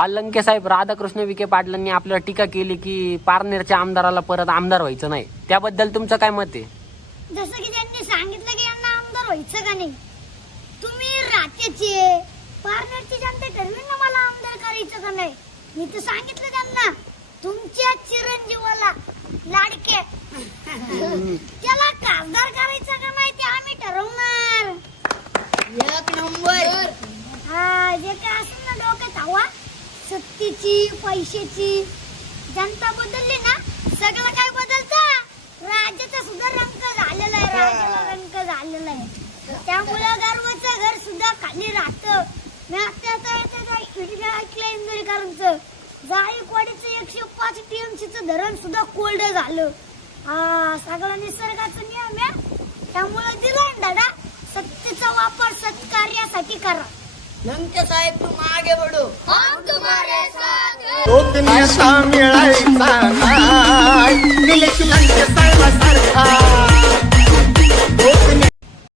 काल लंके साहेब राधाकृष्ण विखे पाटलांनी आपल्याला टीका केली की पारनेरच्या आमदाराला परत आमदार व्हायचं नाही. त्याबद्दल तुमचं काय मत आहे? जसं की त्यांनी सांगितलं की यांना आमदार व्हायचं का नाही? तुम्ही रात्याचे पारनेरची जनता ठरवी ना मला आमदार करायचं का नाही? मी तर सांगितलं त्यांना तुमच्या चिरंजीवाला लाडके. त्याला खासदार करायचं का नाही ते आम्ही ठरवणार. एक नंबर. हा जे काय असेल ना डोक्यात हवा. सत्तेची पैशाची. जनता बदलली ना? सगळं काय बदलतं? राज्याचा सुद्धा रंग झालेला आहे राज्याला रंग झालेला आहे. त्यामुळे गर्वाचं घर सुद्धा खाली राहतं. मी आता आता आता व्हिडिओ ऐकलं इंदोरीकरांचं जाळीवाडीचं एकशे पाच टीएमसीचं धरण सुद्धा कोल्ड झालं. हा सगळं निसर्गाचा नियम आहे. त्यामुळे दिलाय दादा सत्तेचा वापर सत्कार्यासाठी करा. लंके साहेब तुम आगे बढ़ो. हम तुम्हारे साथ हैं. तो नेता मिळायचा